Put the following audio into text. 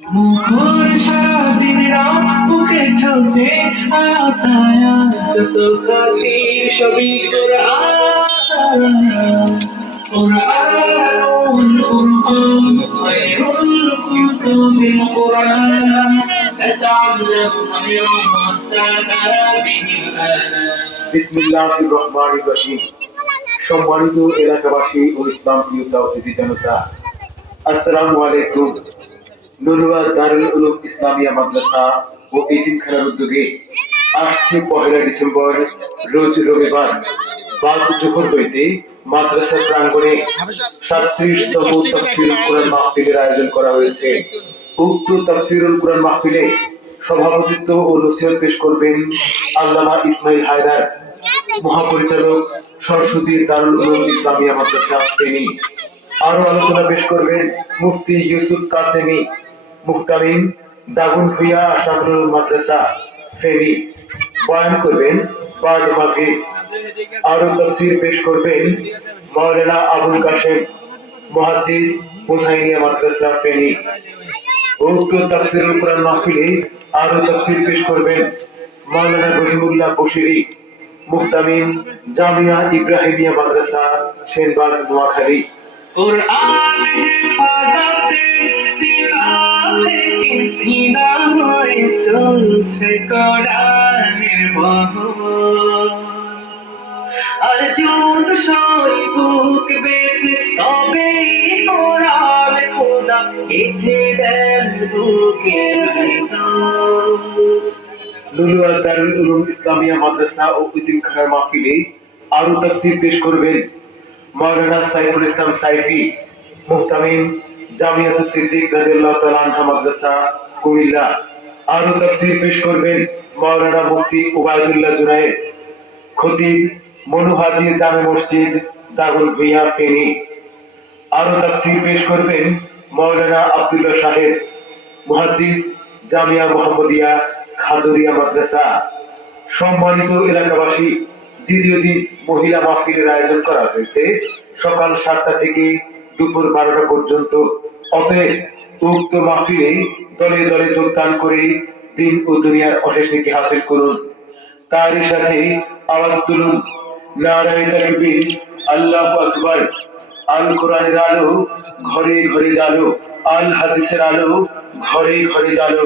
মুখর সারাদিন রাত বুকে ঠোঁটে আতায়া যত খাতি সবই কোরআন কোরআন কোরআন খায়রুল কুতুবিল কোরআন نتعلم خيرا واهتدى به الآن বিসমিল্লাহির রহমানির রহিম। সম্মানিত এলাকাবাসী ও ইসলাম প্রিয় তাওহীদি জনতা, আসসালামু আলাইকুম। নুরুয়া দারুল উলুম ইসলামিয়া মাদ্রাসা ও এতিমখানার উদ্যোগে আসছে 1 ডিসেম্বর রোজ রবিবার বাগজোহর হইতে মাদ্রাসা প্রাঙ্গণে 37তম তাফসীরুল কুরআন মাহফিলের আয়োজন করা হয়েছে। উক্ত তাফসীরুল কুরআন মাহফিলে সভাপতিত্ব ও নসিহত পেশ করবেন আল্লামা ইসমাইল হায়দার, মহাপরিচালক সরস্বতী দারুল উলুম ইসলামিয়া মাদ্রাসা ফেনী। আরো আলোচনা পেশ করবেন মুফতি ইউসুফ কাসেমি, মুহতামিম দাগনভূঞা আশরাফুল মাদ্রাসা ফেনী। বয়ান করবেন বাদ মাগরিব। আরো তাফসীর পেশ করবেন মাওলানা আবুল কাশেম, মুহাদ্দিস হুসাইনিয়া মাদ্রাসা ফেনী। উক্ত তাফসীরুল কুরআন মাহফিলে আরো তাফসীর পেশ করবেন মাওলানা গরিবুল্লাহ বশিরি, মুহতামিম জামিয়া ইব্রাহিমিয়া মাদ্রাসা সেনবাগ নোয়াখালী। কুরআন হেফাজতে সিনা থেকে সিনা হয়ে চলছে কোরআনের বহর। আর যত সই বুক বেছে তবে কোরআন খোদা গেঁথে দেন বুকের ভিতর। নুরুয়া দারুল উলুম ইসলামিয়া মাদ্রাসা ও এতিমখানার মাহফিলে আরো তাফসীর পেশ করবেন মাওলানা সাইফুল ইসলাম সাইফি, মুহতামিম জামিয়াতুস সিদ্দিক রাদিয়াল্লাহু তাআলা আনহা মাদ্রাসা কুমিল্লা। আরো তাফসীর পেশ করবেন মাওলানা মুফতি উবাইদুল্লাহ জুনায়েদ, খতিব মনুহাজি জামে মসজিদ দাগনভূঞা ফেনী। আরো তাফসীর পেশ করবেন মাওলানা আব্দুল্লাহ সাহেব, মুহাদ্দিস জামিয়া মুহাম্মদিয়া খাজুরিয়া মাদ্রাসা। সম্মানিত এলাকাবাসী, দ্বিতীয় দিন মহিলা মাহফিলের আয়োজন করা হয়েছে সকাল 7টা থেকে দুপুর 12টা পর্যন্ত। অতএব উক্ত মাহফিলে দলে দলে যোগদান করে দিন ও দুনিয়ার অশেষ নেকি হাসিল করুন। তারই সাথে আওয়াজ তুলুন নারায়ে তাকবীর, আল্লাহু আকবার। আল কোরআনের আলো ঘরে ঘরে জালো, আল হাদিসের আলো ঘরে ঘরে জালো।